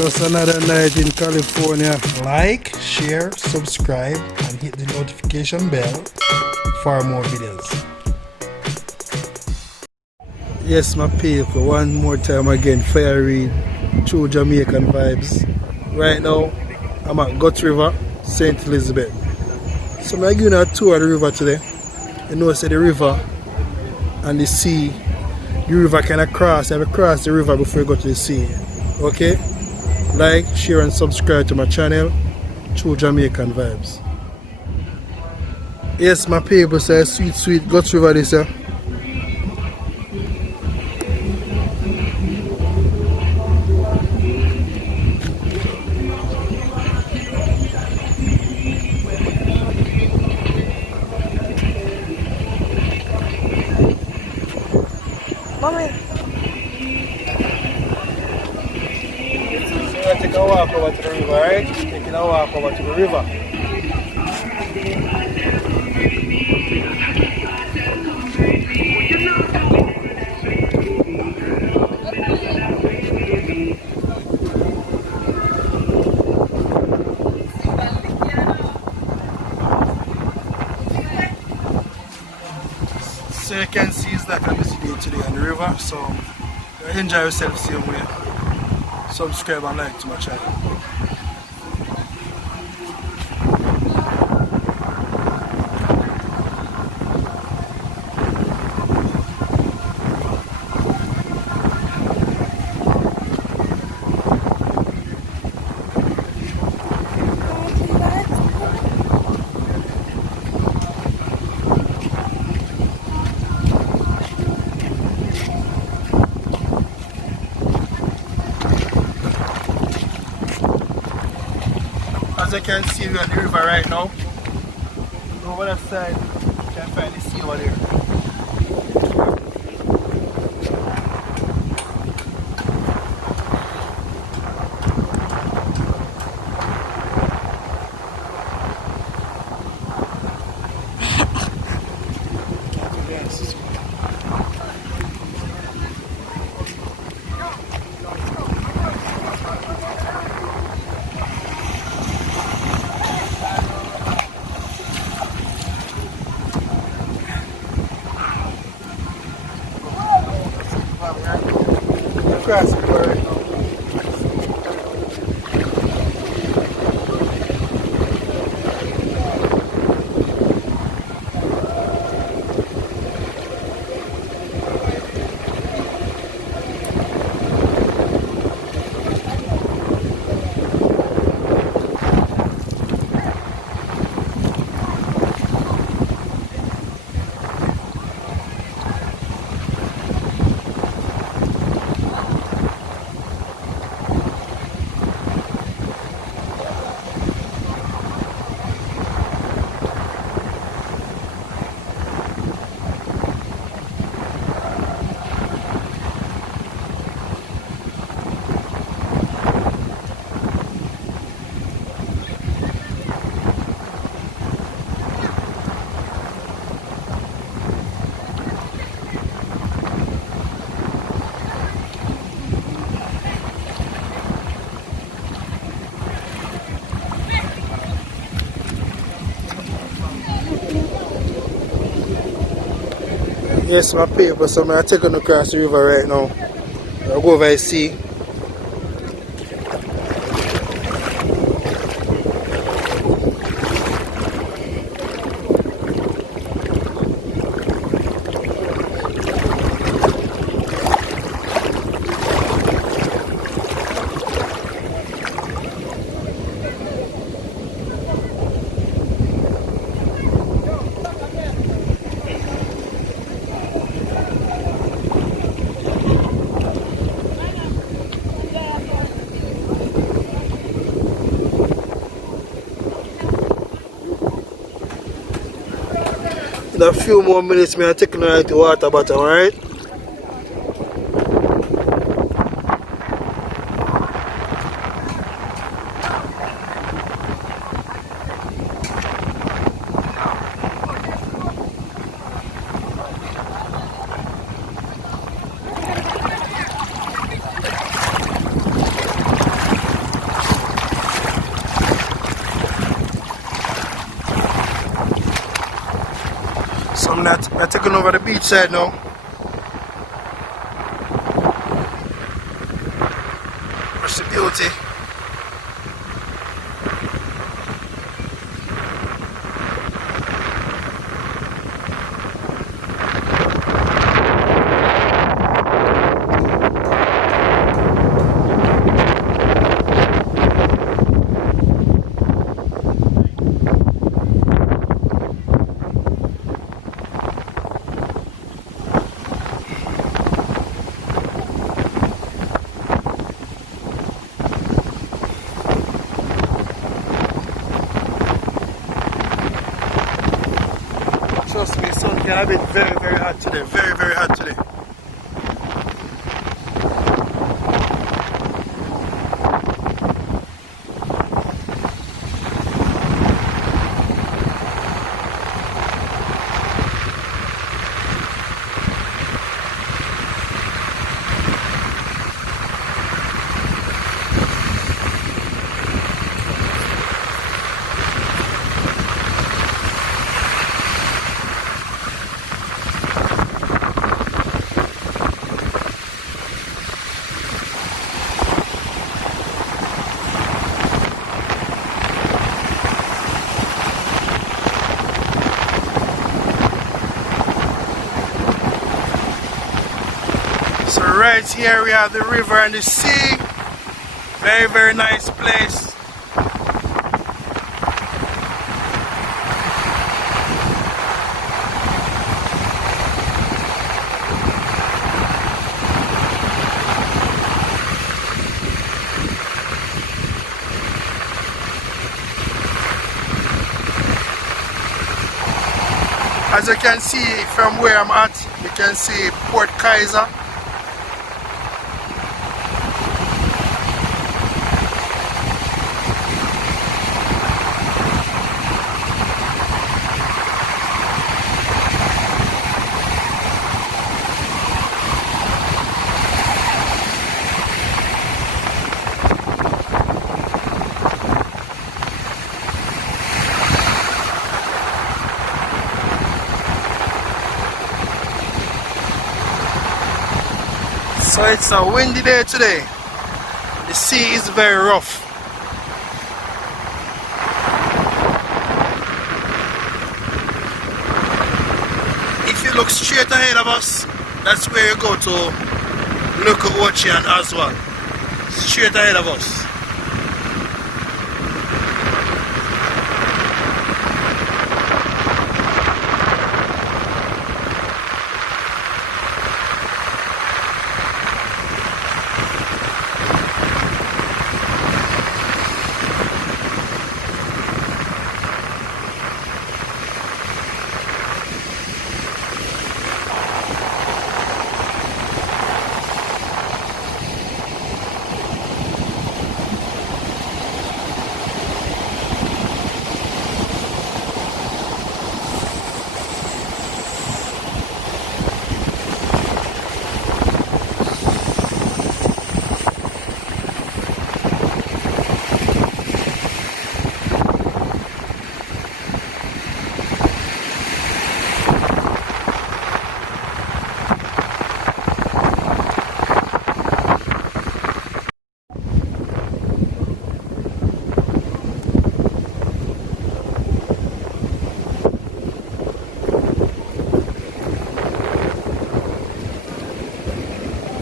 Just another night in California. Like, share, subscribe, and hit the notification bell for more videos. Yes, my people, one more time again, fire read through Jamaican vibes. Right now, I'm at Gut River, St. Elizabeth. So I'm giving a tour of the river today. You know, say the river and the sea, the river kind of cross. You have to cross the river before you go to the sea. Okay? Like, share and subscribe to my channel, True Jamaican Vibes. Yes, my people, say sweet Gut River this year. So I take a walk over to the river, right? Taking a walk over to the river. So you can see it's like a busy day today on the river, so enjoy yourself same way. Subscribe and like to my channel. As you can see, we're at the river right now. Over that side, you can find the sea over there. Across the river right now. Yes, my people, so I'm taking across the river right now. I'll go over and see. In a few more minutes, I'm taking her to water bottom, alright? So I'm not taking over the beach side now. Watch the beauty. Trust me, sun can have been very, very hot today. Very, very hot today. So right here we have the river and the sea. Very, very nice place. As you can see from where I'm at, you can see Port Kaiser. So it's a windy day today. The sea is very rough. If you look straight ahead of us, that's where you go to look at ocean as well. Straight ahead of us.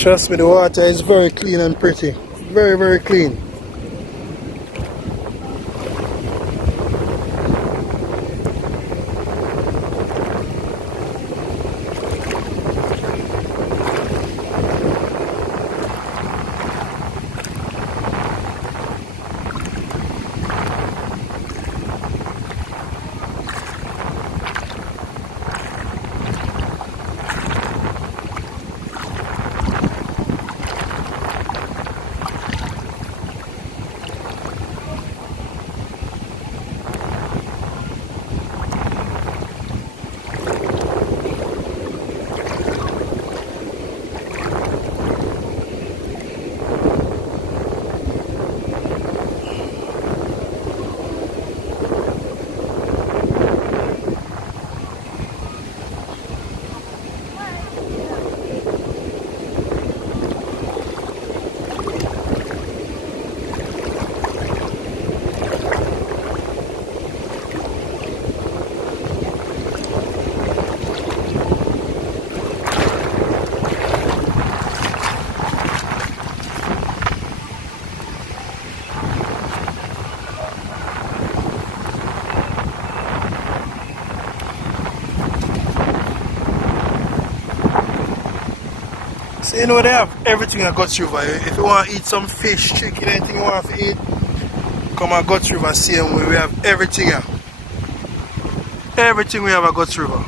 Trust me, the water is very clean and pretty. Very, very clean. So you know they have everything at Guts River. If you want to eat some fish, chicken, anything you want to eat, come at Guts River, same way. We have everything here. Everything we have at Guts River.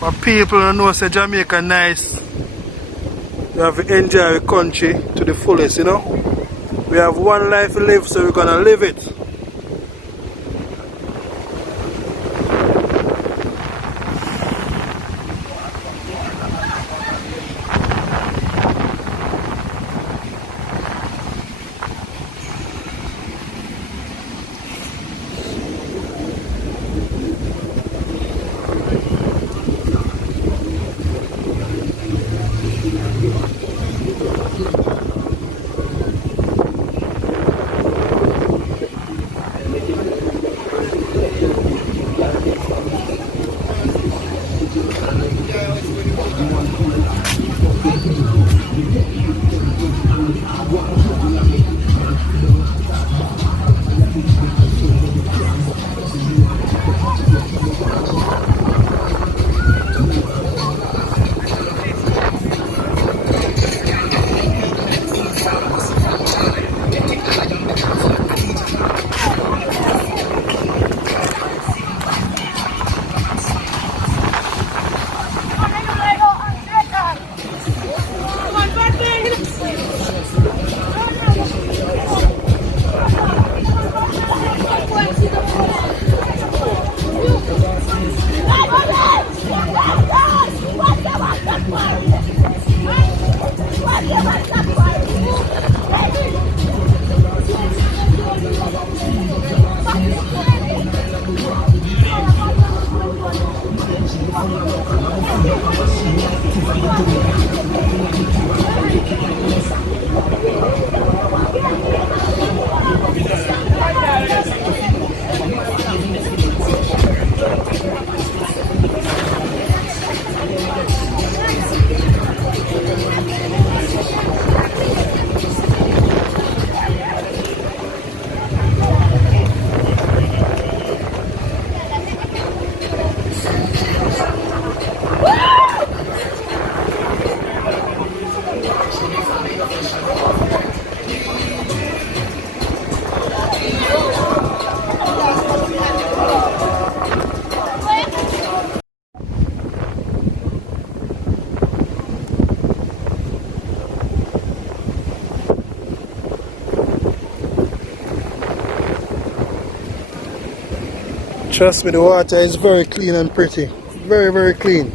But people don't know say Jamaica nice. We have to enjoy the country to the fullest, you know. We have one life to live, so we're gonna live it. Trust me, the water is very clean and pretty. Very, very clean.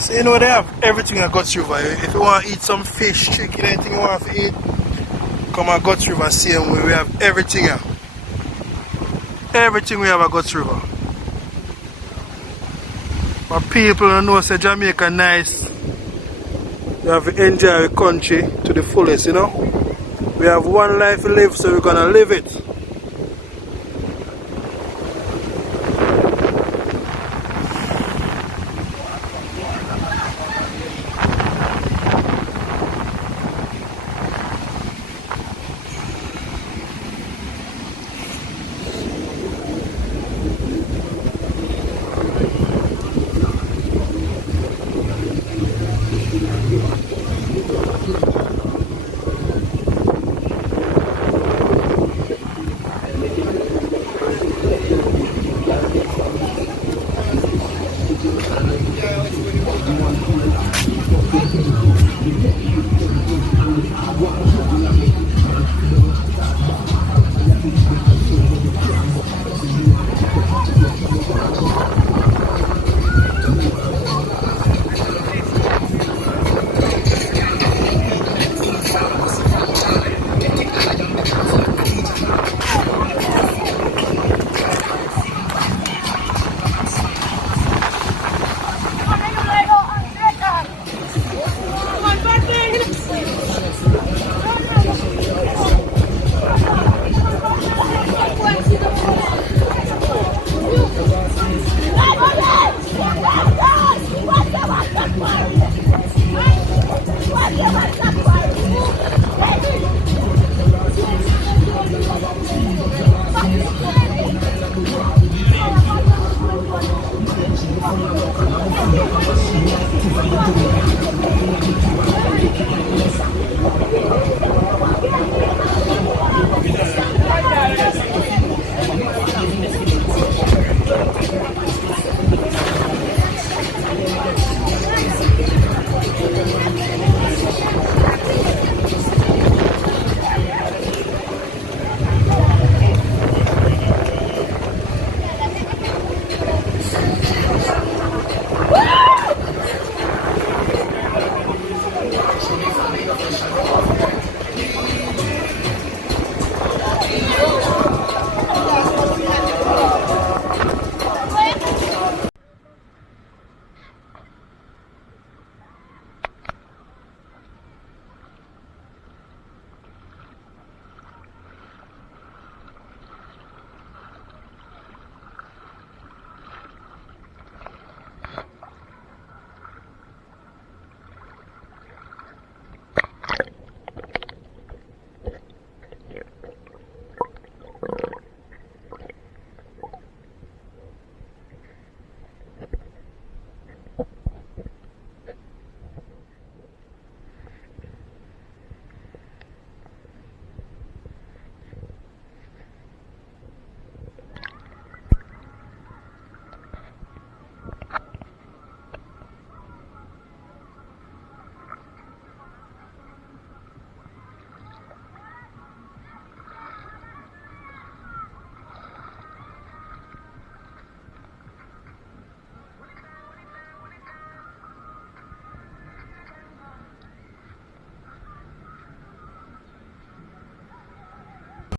So you know they have everything at Guts River. If you want to eat some fish, chicken, anything you want to eat, come at Guts River, same way. We have everything here. Everything we have at Guts River. But people don't know say Jamaica nice. We have to enjoy the country to the fullest, you know. We have one life to live, so we're gonna live it. What?